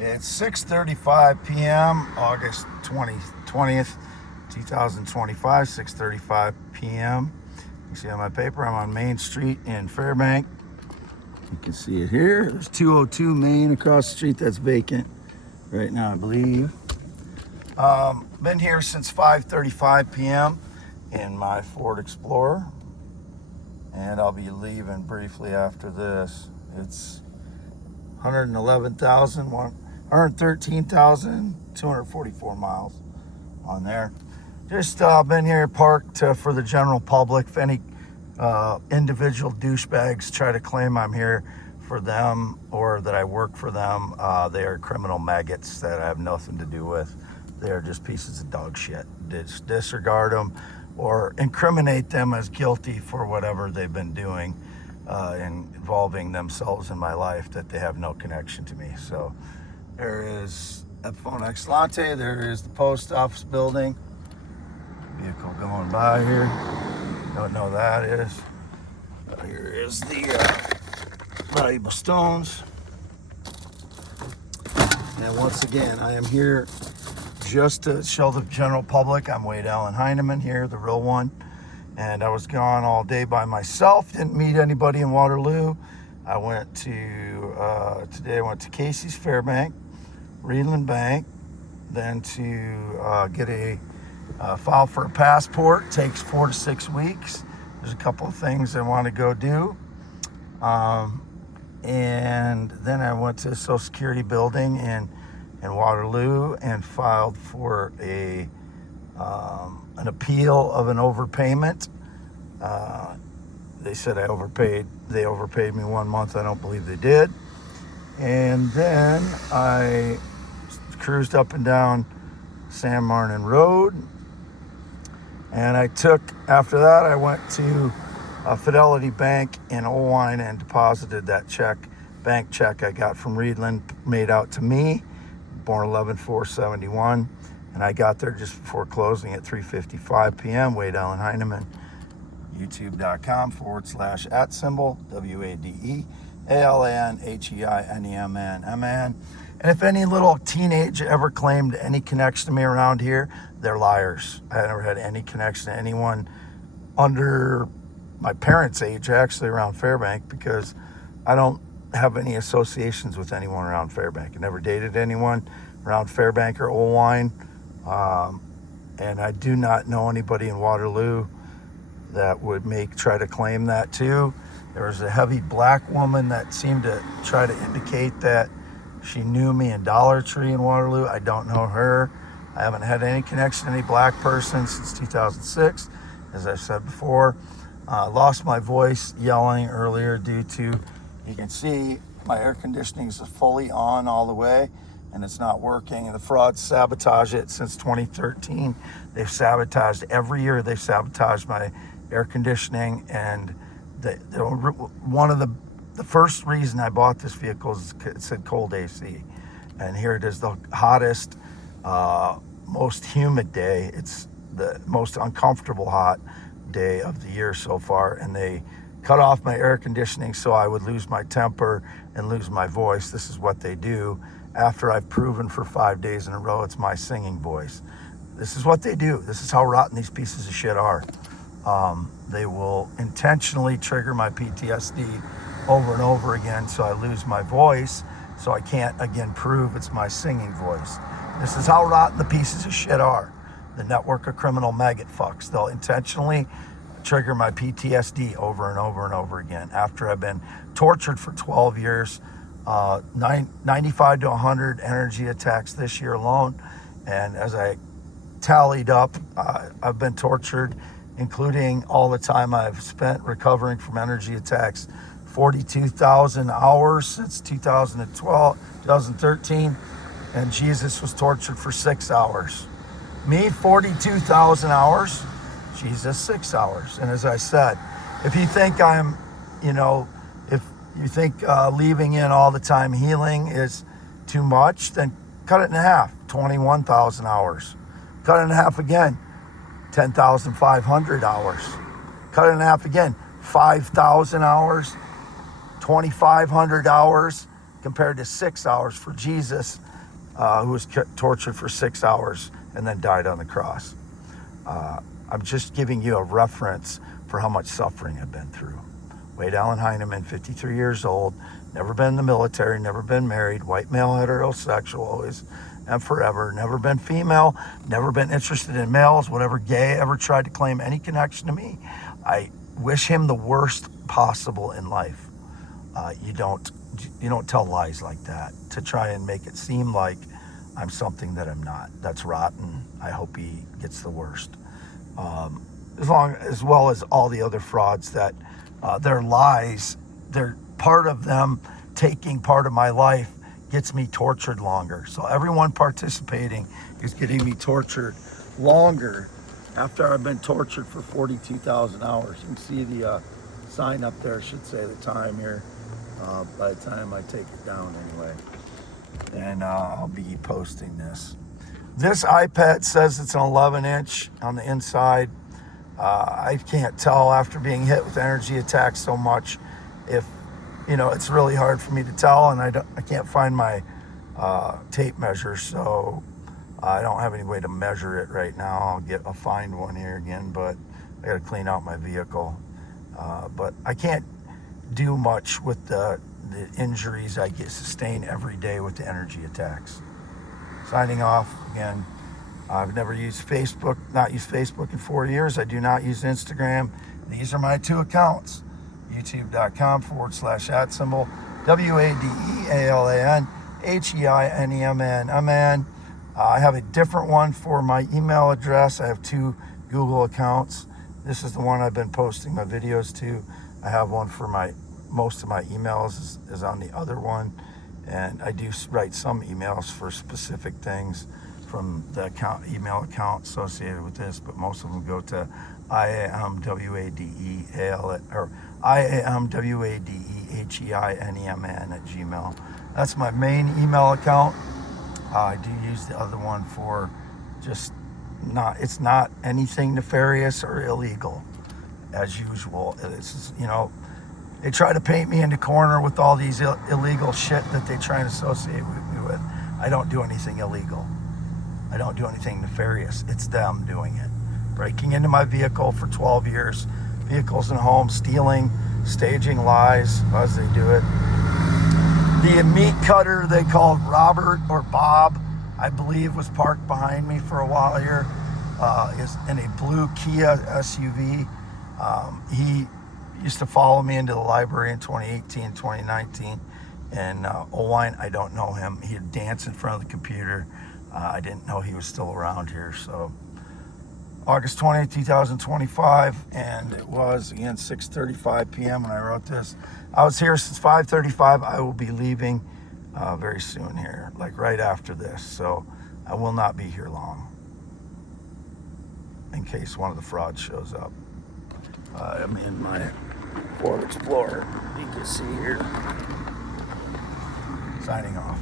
It's 6:35 p.m. August 20th, 2025, 6:35 p.m. You see on my paper, I'm on Main Street in Fairbank. You can see it here. There's 202 Main across the street that's vacant right now, I believe. Been here since 5:35 p.m. in my Ford Explorer, and I'll be leaving briefly after this. It's 113,244 miles on there. Just been here parked for the general public. If any individual douchebags try to claim I'm here for them or that I work for them, they are criminal maggots that I have nothing to do with. They're just pieces of dog shit. Disregard them or incriminate them as guilty for whatever they've been doing involving themselves in my life that they have no connection to me. So there is Epiphone Excelente. There is the post office building. Vehicle going by here. Don't know what that is. Here is the valuable stones. And once again, I am here just to show the general public I'm Wade Allen Heineman here, the real one. And I was gone all day by myself. Didn't meet anybody in Waterloo. I went to, today I went to Casey's Fairbank, Reedland Bank, then to get a file for a passport. Takes 4 to 6 weeks. There's a couple of things I want to go do. And then I went to the Social Security building in Waterloo and filed for an appeal of an overpayment. They said I overpaid. They overpaid me 1 month. I don't believe they did. And then I cruised up and down San Martin Road. And after that, I went to Fidelity Bank in Owine and deposited that bank check I got from Reedland, made out to me, born 11/4/71. And I got there just before closing at 3:55 p.m. Wade Allen Heineman, youtube.com/@symbol, WADEALANHEINEMAN. And if any little teenage ever claimed any connection to me around here, they're liars. I never had any connection to anyone under my parents' age, actually, around Fairbank, because I don't have any associations with anyone around Fairbank. I never dated anyone around Fairbank or Owine. And I do not know anybody in Waterloo that would try to claim that too. There was a heavy black woman that seemed to try to indicate that she knew me in Dollar Tree in Waterloo. I don't know her. I haven't had any connection to any black person since 2006, as I've said before. Lost my voice yelling earlier due to, you can see my air conditioning is fully on all the way and it's not working. And the frauds sabotage it since 2013. They've sabotaged every year. They've sabotaged my air conditioning. And one of the first reason I bought this vehicle is it said cold AC. And here it is, the hottest, most humid day. It's the most uncomfortable hot day of the year so far. And they cut off my air conditioning so I would lose my temper and lose my voice. This is what they do after I've proven for 5 days in a row it's my singing voice. This is what they do. This is how rotten these pieces of shit are. They will intentionally trigger my PTSD over and over again so I lose my voice, so I can't again prove it's my singing voice. This is how rotten the pieces of shit are. The network of criminal maggot fucks. They'll intentionally trigger my PTSD over and over and over again after I've been tortured for 12 years, 95 to 100 energy attacks this year alone. And as I tallied up, I've been tortured, including all the time I've spent recovering from energy attacks, 42,000 hours since 2013, and Jesus was tortured for 6 hours. Me, 42,000 hours, Jesus, 6 hours. And as I said, if you think if you think leaving in all the time healing is too much, then cut it in half, 21,000 hours. Cut it in half again, 10,500 hours. Cut it in half again, 5,000 hours, 2,500 hours, compared to 6 hours for Jesus, who was tortured for 6 hours and then died on the cross. I'm just giving you a reference for how much suffering I've been through. Wade Allen Heineman, 53 years old, never been in the military, never been married, white male, heterosexual, always and forever, never been female, never been interested in males, whatever gay ever tried to claim any connection to me. I wish him the worst possible in life. You don't tell lies like that to try and make it seem like I'm something that I'm not. That's rotten. I hope he gets the worst. As well as all the other frauds that their lies, they're part of them taking part of my life gets me tortured longer. So everyone participating is getting me tortured longer after I've been tortured for 42,000 hours. You can see the sign up there should say the time here by the time I take it down anyway. And I'll be posting this. This iPad says it's an 11-inch on the inside. I can't tell after being hit with energy attacks so much if, it's really hard for me to tell, and I can't find my tape measure, so I don't have any way to measure it right now. I'll find one here again, but I got to clean out my vehicle. But I can't do much with the injuries I get sustained every day with the energy attacks. Signing off again. I've never used Facebook, not used Facebook in 4 years. I do not use Instagram. These are my two accounts. youtube.com/@symbol WADEALAN I have a different one for my email address. I have two Google accounts. This is the one I've been posting my videos to. I have one for most of my emails is on the other one, and I do write some emails for specific things from the email account associated with this, but most of them go to IAMWADEHEINEMAN@gmail. That's my main email account. I do use the other one for it's not anything nefarious or illegal, as usual. It's just, they try to paint me into corner with all these illegal shit that they try and associate me with. I don't do anything illegal. I don't do anything nefarious. It's them doing it. Breaking into my vehicle for 12 years, vehicles and homes, stealing, staging lies as they do it. The meat cutter they called Robert or Bob, I believe, was parked behind me for a while here, is in a blue Kia SUV. He used to follow me into the library in 2018, 2019. And Owine, I don't know him. He'd dance in front of the computer. I didn't know he was still around here. So August 20th, 2025, and it was, again, 6:35 p.m. when I wrote this. I was here since 5:35. I will be leaving very soon here, like right after this. So I will not be here long in case one of the frauds shows up. I'm in my Ford Explorer. You can see here. Signing off.